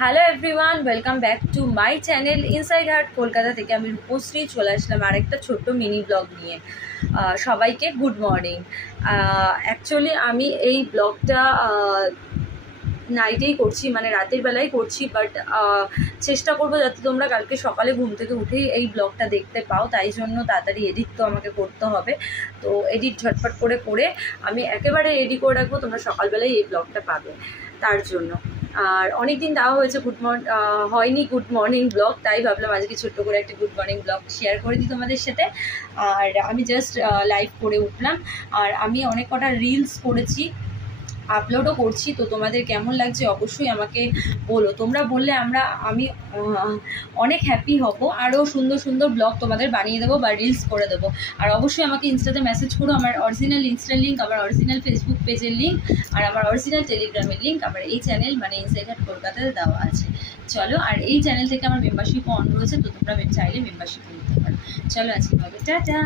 Hello everyone, welcome back to my channel inside heart Kolkata থেকে। আমি রূপশ্রী চলে আসলাম আরেকটা ছোট্ট মিনি ব্লগ নিয়ে। সবাইকে গুড মর্নিং। অ্যাকচুয়ালি আমি এই ব্লগটা নাইটেই করছি, মানে রাতের বেলায় করছি, বাট চেষ্টা করবো যাতে তোমরা কালকে সকালে ঘুম থেকে উঠেই এই ব্লগটা দেখতে পাও। তাই জন্য তাড়াতাড়ি এডিট তো আমাকে করতে হবে, তো এডিট ঝটপট করে আমি একেবারে রেডি করে রাখবো, তোমরা সকালবেলায় এই ব্লগটা পাবে তার জন্য। আর অনেক দিন দেওয়া হয়েছে হয়নি গুড মর্নিং ব্লগ, তাই ভাবলাম আজকে ছোট্ট করে একটা গুড মর্নিং ব্লগ শেয়ার করে দিই তোমাদের সাথে। আর আমি জাস্ট লাইভ করে উঠলাম, আর আমি অনেক কটা রিলস করেছি, আপলোডও করছি। তো তোমাদের কেমন লাগছে অবশ্যই আমাকে বলো, তোমরা বললে আমি অনেক হ্যাপি হব। আরও সুন্দর সুন্দর ব্লগ তোমাদের বানিয়ে দেবো বা রিলস করে দেবো। আর অবশ্যই আমাকে ইনস্টাতে মেসেজ করো, আমার অরিজিনাল ইনস্টার লিঙ্ক, আমার অরিজিনাল ফেসবুক পেজের লিঙ্ক, আর আমার অরিজিনাল টেলিগ্রামের লিঙ্ক আমার এই চ্যানেল মানে ইনসাইড হার্ট কলকাতাতে দেওয়া আছে। চলো, আর এই চ্যানেল থেকে আমার মেম্বারশিপও অন রয়েছে, তো তোমরা চাইলে মেম্বারশিপও নিতে পারো। চলো আজকে ভাবে টাটা।